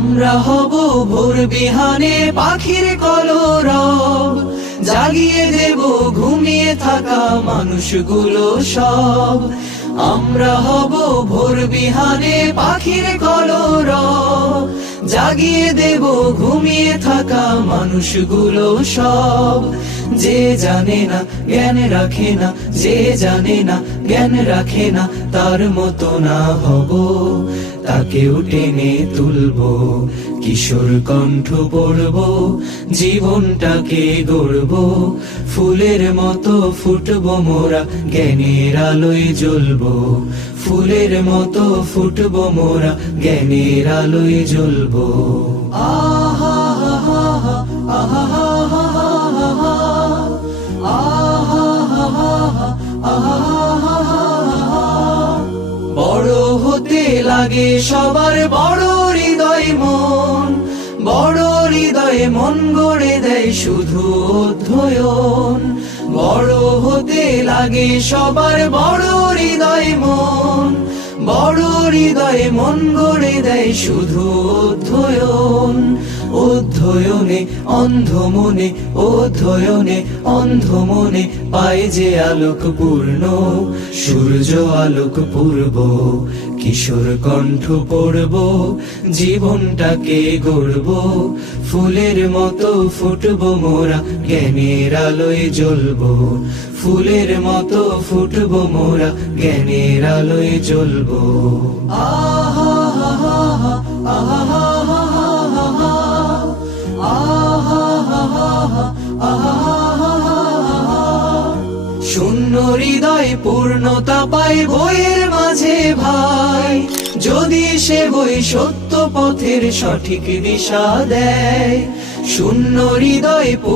আমরা হব ভোর বিহানে পাখির কলরব। জাগিয়ে দেব ঘুমিয়ে থাকা মানুষগুলো সব। আমরা হব ভোর বিহানে পাখির কলরব। জাগিয়ে দেব ঘুমিয়ে থাকা মানুষগুলো সব। যে জানে না, জ্ঞান রাখে না, যে জানে না, জ্ঞান রাখে না, তার মতো না হব। তাকেও টেনে তুলব, কিশোর কণ্ঠ পড়ব, জীবনটাকে গড়ব, ফুলের মতো ফুটব মোরা, জ্ঞানের আলোয় জ্বলব, ফুলের মতো ফুটব মোরা, জ্ঞানের আলোয় জ্বলব। আহা লাগে সবার বড় হৃদয় মন। বড় হৃদয়ে মন গড়ে দেয় শুধু অধ্যয়ন। বড় হতে লাগে সবার বড় হৃদয় মন। বড় হৃদয়ে মন গড়ে দেয় শুধু অধ্যয়ন। অধ্যয়নে অন্ধ মনে অধ্যয়নে অন্ধ মনে পায় যে আলোক পূর্ণ, সূর্য আলোক পূর্ব, কিশোর কণ্ঠ পড়ব, জীবনটাকে গড়ব, ফুলের মতো ফুটব মোরা, জ্ঞানের আলোয় জ্বলব, ফুলের মতো ফুটব মোরা, জ্ঞানের আলোয় জ্বলব। আহা আহা আহা পূর্ণতা পায় বইয়ের মাঝে ভাই। যদি সে বই সত্য পথের সঠিক দিশা দেয়, শূন্য হৃদয়